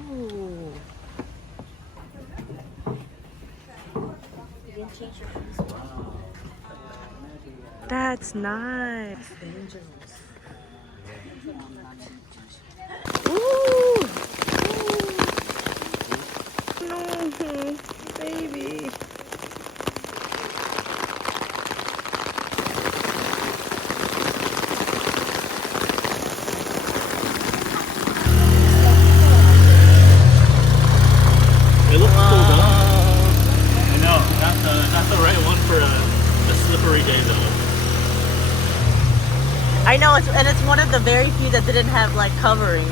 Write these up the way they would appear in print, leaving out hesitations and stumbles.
Oh. That's nice. Ooh. No, baby. It looks cool though. I know, not the right one for a slippery day though. I know, and it's one of the very few that didn't have like coverings,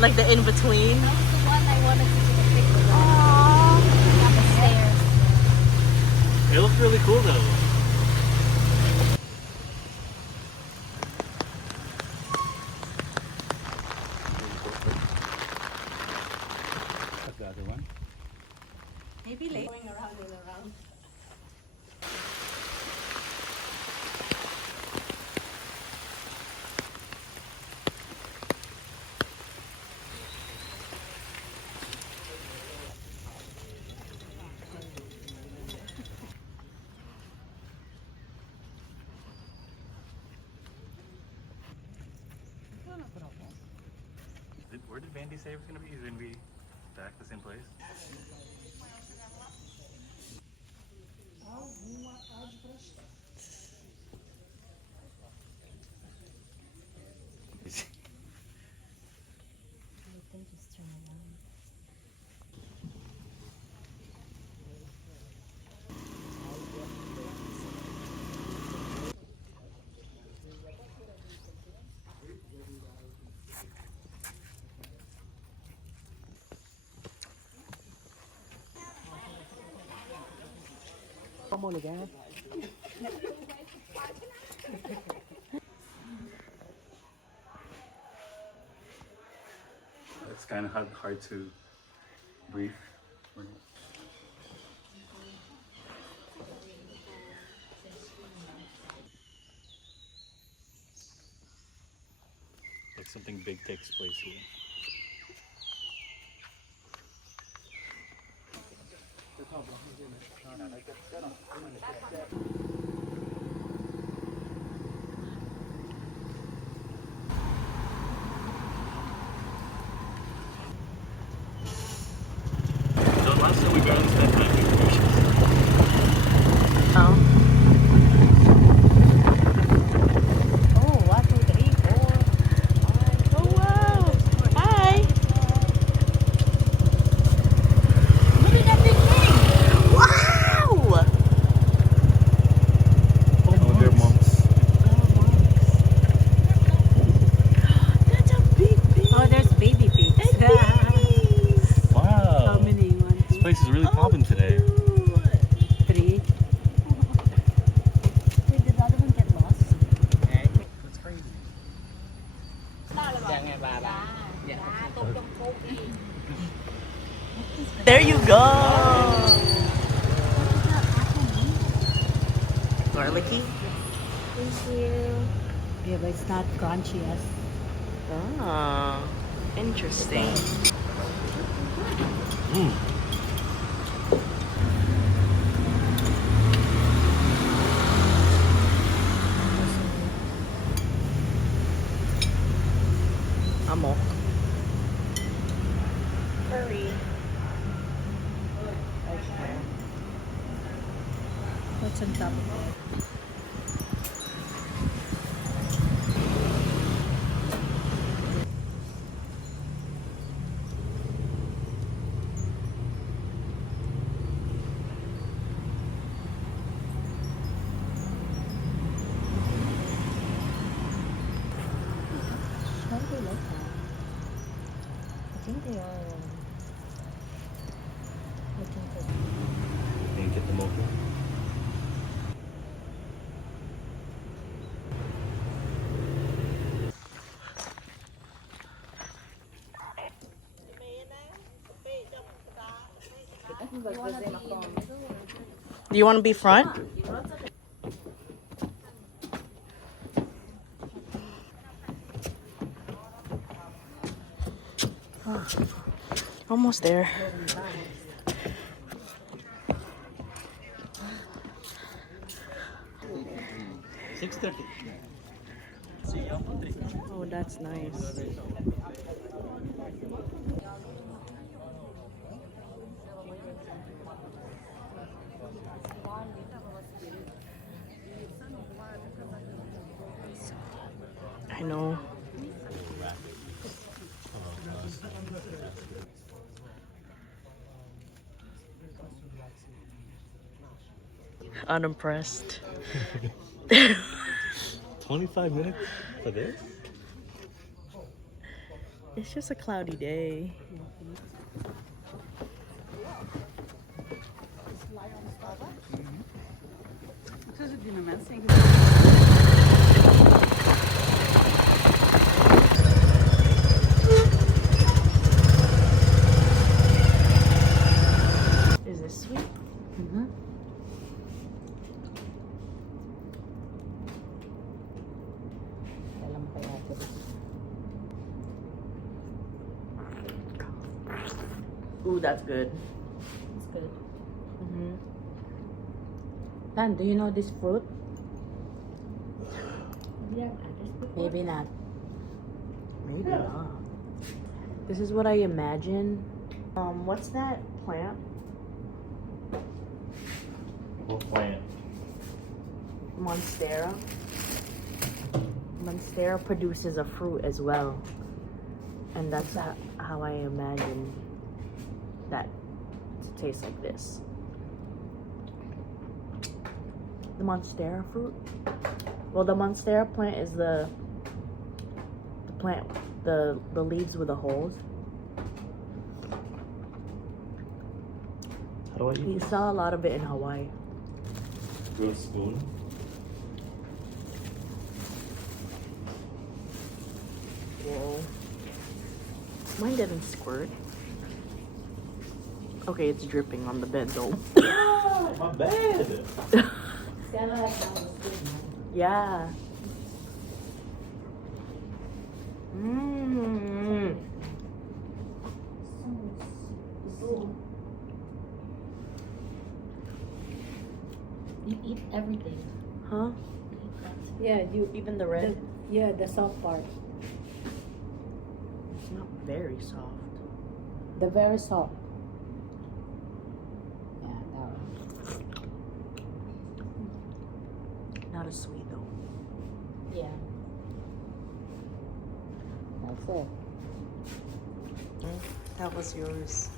like the in between. That was the one I wanted to take a picture with. Aww. On the stairs. It looks really cool though. What's the other one? Maybe late. Going around and around. Where did Vandy say it was going to be? Is it going to be back the same place? It's kind of hard to breathe. Like something big takes place here. So last time we barely spent time in the beaches. Oh. Oh, 1, 2, 3, 4, 5. Oh wow! Hi. Look at that big thing. Wow! Oh, they're monks. That's a big piece. Oh, there's baby pigs. And babies. Wow. How many? 1, This place is really popping today. 3. Wait, did the other one get lost? That's crazy. There you go. Garlicky. Thank you. Yeah, but it's not crunchy as. Ah, interesting. Mm. Amok. Curry. What's on top of it? How do they like that? I think they are looking for. Can you get them open? Do you want to be front? Almost there. Oh, that's nice. I know. Unimpressed. 25 minutes for this? It's just a cloudy day. Is this sweet? Mhm. Alam kaya ito. Ooh, that's good. It's good. Mm-hmm. Dan, do you know this fruit? Yeah, Maybe not. maybe not. This is what I imagine. What's that plant? What plant? Monstera. Monstera produces a fruit as well, and that's how I imagine that to taste like this. The Monstera fruit. Well, the Monstera plant is the plant, the leaves with the holes. How do I You eat this? saw a lot of it in Hawaii. With a spoon? Whoa. Mine didn't squirt. Okay, it's dripping on the bed though. Ah, my bad! Yeah. Mmm. You eat everything. Huh? Yeah, you Even the red? the soft part. It's not very soft. The very soft. Yeah, that one. Not as sweet though. Yeah. That's it. That was yours.